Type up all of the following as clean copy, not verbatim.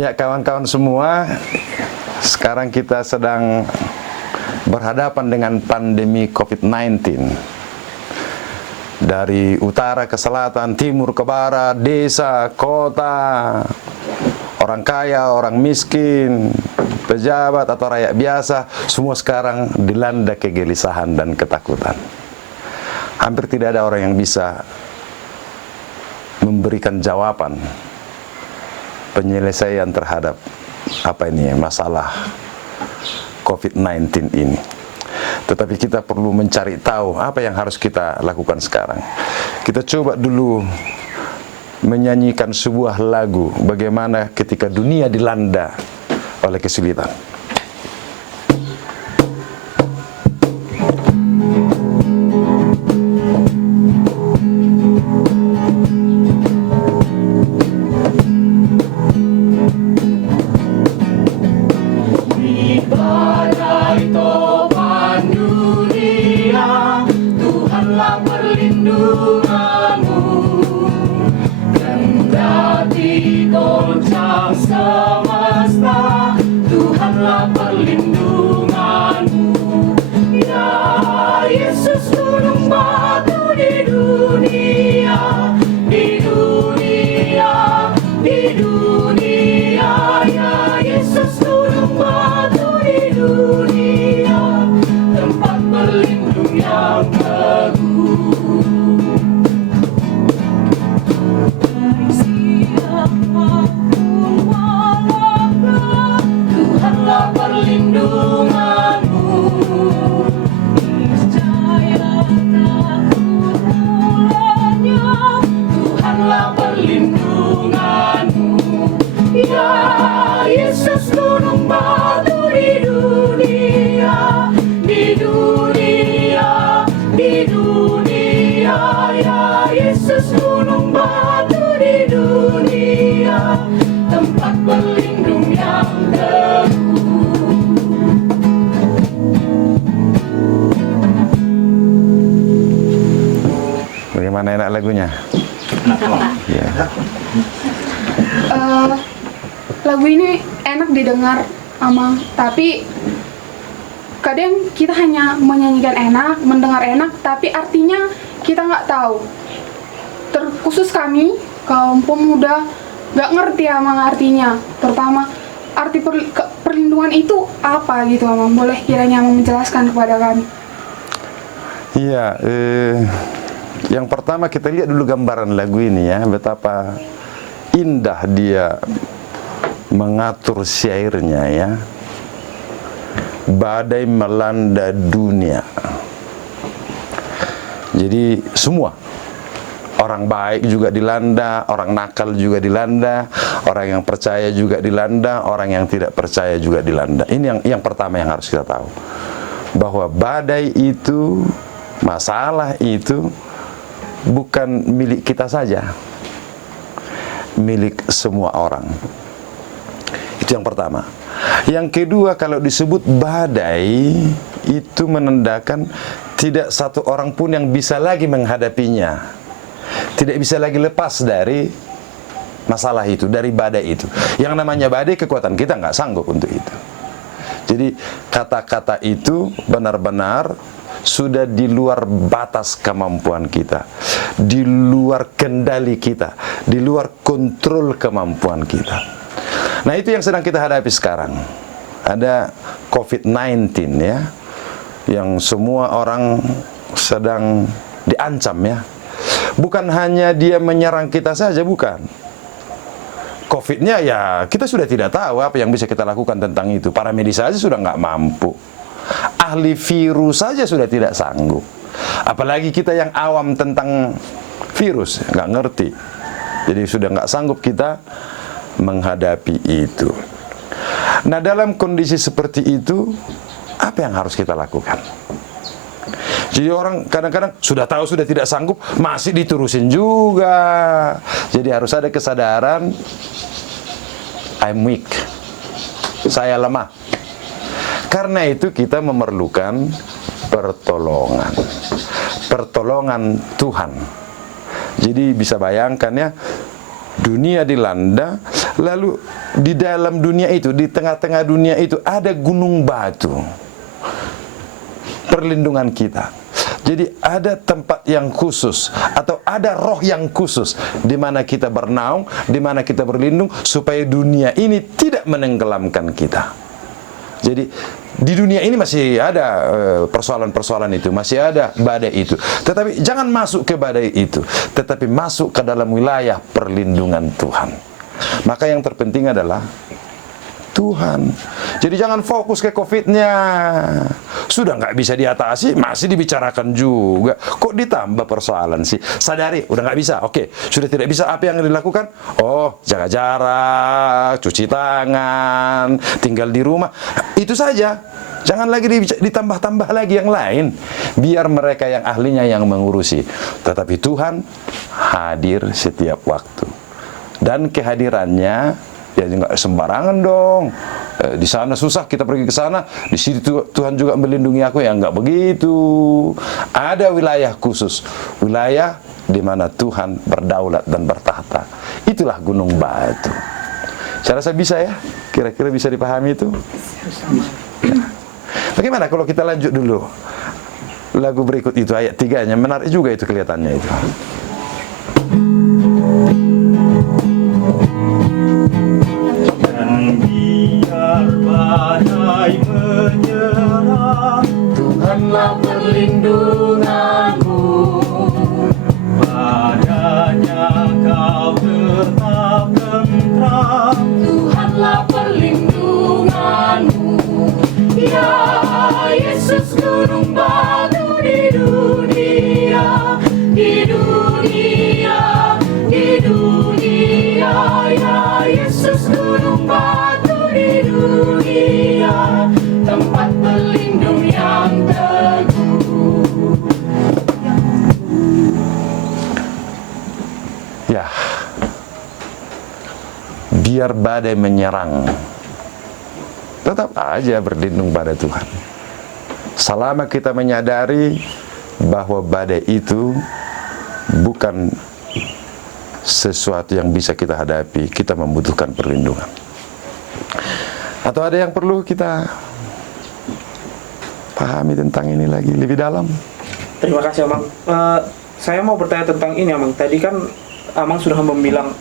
Ya, kawan-kawan semua, sekarang kita sedang berhadapan dengan pandemi COVID-19. Dari utara ke selatan, timur ke barat, desa, kota, orang kaya, orang miskin, pejabat atau rakyat biasa, semua sekarang dilanda kegelisahan dan ketakutan. Hampir tidak ada orang yang bisa memberikan jawaban penyelesaian terhadap masalah COVID-19 ini. Tetapi kita perlu mencari tahu apa yang harus kita lakukan sekarang. Kita coba dulu menyanyikan sebuah lagu bagaimana ketika dunia dilanda oleh kesulitan. Bagaimana enak lagunya? Ya. Lagu ini enak didengar, tapi kadang kita hanya menyanyikan enak, mendengar enak, tapi artinya kita nggak tahu. Terkhusus kami, kaum pemuda, nggak ngerti artinya. Terutama arti perlindungan itu apa gitu, Amang? Boleh kiranya Amang menjelaskan kepada kami? Iya, yang pertama kita lihat dulu gambaran lagu ini ya, betapa indah dia mengatur syairnya ya. Badai melanda dunia. Jadi semua, orang baik juga dilanda, orang nakal juga dilanda, orang yang percaya juga dilanda, orang yang tidak percaya juga dilanda. Ini yang pertama yang harus kita tahu, bahwa badai itu, masalah itu bukan milik kita saja, milik semua orang. Itu yang pertama. Yang kedua, kalau disebut badai, itu menandakan tidak satu orang pun yang bisa lagi menghadapinya, tidak bisa lagi lepas dari masalah itu, dari badai itu. Yang namanya badai, kekuatan kita nggak sanggup untuk itu. Jadi kata-kata itu benar-benar sudah di luar batas kemampuan kita, di luar kendali kita, di luar kontrol kemampuan kita. Nah, itu yang sedang kita hadapi sekarang. Ada COVID-19 ya, yang semua orang sedang diancam ya. Bukan hanya dia menyerang kita saja, bukan. COVID-nya ya kita sudah tidak tahu apa yang bisa kita lakukan tentang itu. Para medis saja sudah nggak mampu. Ahli virus saja sudah tidak sanggup. Apalagi kita yang awam tentang virus, nggak ngerti. Jadi sudah nggak sanggup kita menghadapi itu. Nah, dalam kondisi seperti itu, apa yang harus kita lakukan? Jadi orang kadang-kadang sudah tahu sudah tidak sanggup, masih diterusin juga. Jadi harus ada kesadaran, I'm weak, saya lemah. Karena itu kita memerlukan pertolongan Tuhan. Jadi bisa bayangkan ya, dunia dilanda, lalu di dalam dunia itu, di tengah-tengah dunia itu ada gunung batu perlindungan kita. Jadi ada tempat yang khusus atau ada roh yang khusus di mana kita bernaung, di mana kita berlindung supaya dunia ini tidak menenggelamkan kita. Jadi di dunia ini masih ada persoalan-persoalan itu, masih ada badai itu. Tetapi jangan masuk ke badai itu, tetapi masuk ke dalam wilayah perlindungan Tuhan. Maka yang terpenting adalah Tuhan. Jadi jangan fokus ke COVID-nya. Sudah nggak bisa diatasi, masih dibicarakan juga. Kok ditambah persoalan sih? Sadari, udah nggak bisa. Oke, sudah tidak bisa, apa yang dilakukan? Oh, jaga jarak, cuci tangan, tinggal di rumah. Itu saja. Jangan lagi ditambah-tambah lagi yang lain. Biar mereka yang ahlinya yang mengurusi. Tetapi Tuhan hadir setiap waktu. Dan kehadirannya ya nggak sembarangan dong. Di sana susah, kita pergi ke sana, di situ Tuhan juga melindungi aku, ya nggak begitu. Ada wilayah khusus, wilayah di mana Tuhan berdaulat dan bertahta. Itulah gunung batu. Saya rasa bisa ya, kira-kira bisa dipahami itu. Bagaimana kalau kita lanjut dulu lagu berikut itu, ayat 3-nya menarik juga itu kelihatannya itu. Badai menyerang, Tuhanlah perlindunganmu. Padanya kau tetap tentram, Tuhanlah perlindunganmu. Ya Yesus, gunung batu di dunia, di dunia, di dunia. Ya Yesus, gunung batu di dunia, tempat berlindung yang teguh. Ya, biar badai menyerang, tetap aja berlindung pada Tuhan. Selama kita menyadari bahwa badai itu bukan sesuatu yang bisa kita hadapi, kita membutuhkan perlindungan. Atau ada yang perlu kita pahami tentang ini lagi lebih dalam? Terima kasih, Amang. Saya mau bertanya tentang ini, Amang. Tadi kan Amang sudah membilang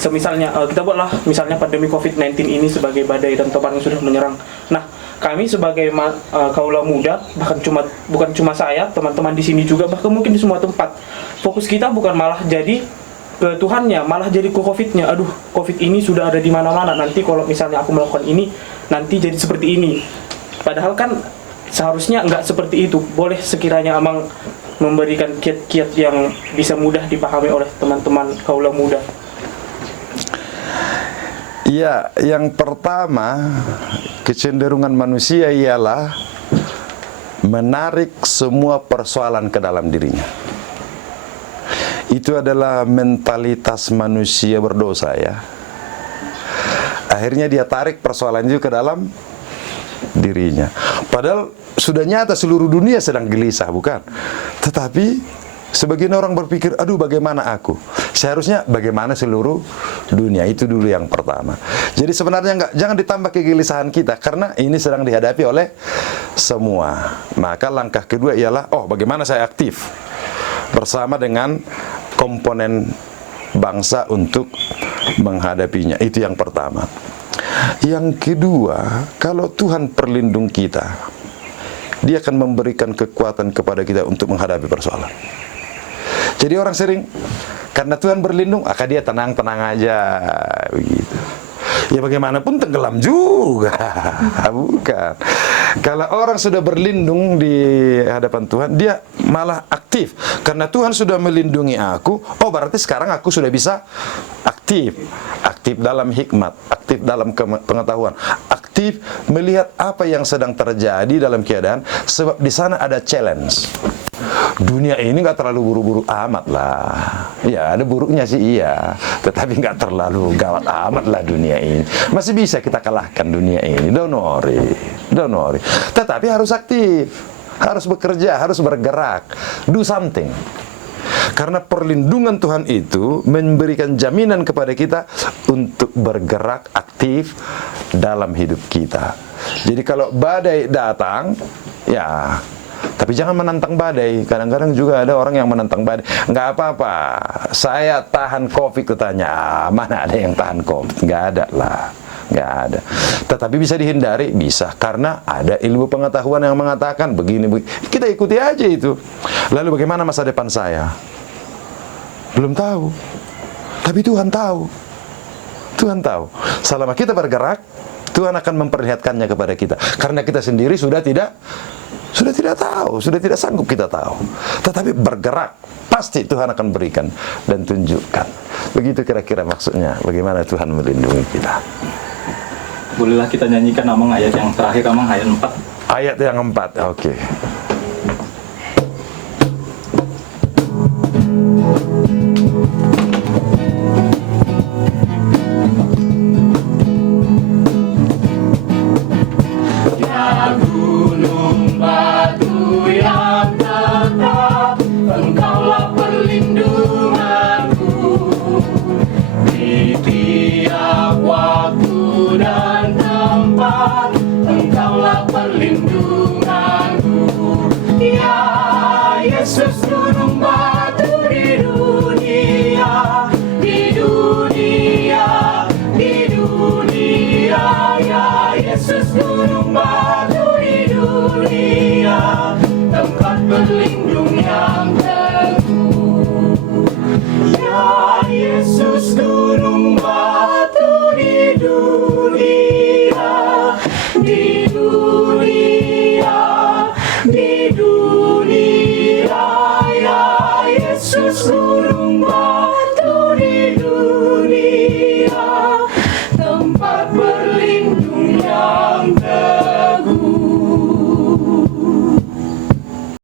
semisalnya kita buatlah misalnya pandemi COVID-19 ini sebagai badai dan topan yang sudah menyerang. Nah, kami sebagai kaula muda, bukan cuma saya, teman-teman di sini juga, bahkan mungkin di semua tempat, fokus kita bukan malah jadi ke Tuhannya, malah jadi ke COVID-nya. Aduh, COVID ini sudah ada di mana-mana. Nanti kalau misalnya aku melakukan ini, nanti jadi seperti ini. Padahal kan seharusnya nggak seperti itu. Boleh sekiranya Amang memberikan kiat-kiat yang bisa mudah dipahami oleh teman-teman kaula muda. Iya, yang pertama, kecenderungan manusia ialah menarik semua persoalan ke dalam dirinya. Itu adalah mentalitas manusia berdosa ya. Akhirnya dia tarik persoalan itu ke dalam dirinya. Padahal sudah nyata seluruh dunia sedang gelisah, bukan? Tetapi sebagian orang berpikir, aduh bagaimana aku? Seharusnya bagaimana seluruh dunia. Itu dulu yang pertama. Jadi sebenarnya jangan ditambah kegelisahan kita, karena ini sedang dihadapi oleh semua. Maka langkah kedua ialah, oh bagaimana saya aktif bersama dengan komponen bangsa untuk menghadapinya. Itu yang pertama. Yang kedua, kalau Tuhan perlindung kita, Dia akan memberikan kekuatan kepada kita untuk menghadapi persoalan. Jadi orang sering, karena Tuhan berlindung, maka dia tenang-tenang aja, begitu. Ya bagaimanapun tenggelam juga, bukan. Kalau orang sudah berlindung di hadapan Tuhan, dia malah aktif. Karena Tuhan sudah melindungi aku, oh berarti sekarang aku sudah bisa aktif. Aktif dalam hikmat, aktif dalam pengetahuan, aktif melihat apa yang sedang terjadi dalam keadaan, sebab di sana ada challenge. Dunia ini nggak terlalu buru-buru amat lah. Ya ada buruknya sih iya, tetapi nggak terlalu gawat amat lah dunia ini. Masih bisa kita kalahkan dunia ini. Don't worry. Tetapi harus aktif, harus bekerja, harus bergerak, do something. Karena perlindungan Tuhan itu memberikan jaminan kepada kita untuk bergerak aktif dalam hidup kita. Jadi kalau badai datang, ya, tapi jangan menantang badai. Kadang-kadang juga ada orang yang menantang badai. Nggak apa-apa, saya tahan COVID katanya. Mana ada yang tahan COVID? Nggak ada lah. Nggak ada. Tetapi bisa dihindari? Bisa. Karena ada ilmu pengetahuan yang mengatakan begini. Kita ikuti aja itu. Lalu bagaimana masa depan saya? Belum tahu. Tapi Tuhan tahu. Tuhan tahu. Selama kita bergerak, Tuhan akan memperlihatkannya kepada kita. Karena kita sendiri sudah tidak tahu, sudah tidak sanggup kita tahu. Tetapi bergerak, pasti Tuhan akan berikan dan tunjukkan. Begitu kira-kira maksudnya, bagaimana Tuhan melindungi kita. Bolehlah kita nyanyikan Amang ayat yang terakhir, Amang ayat 4. Ayat yang 4, oke.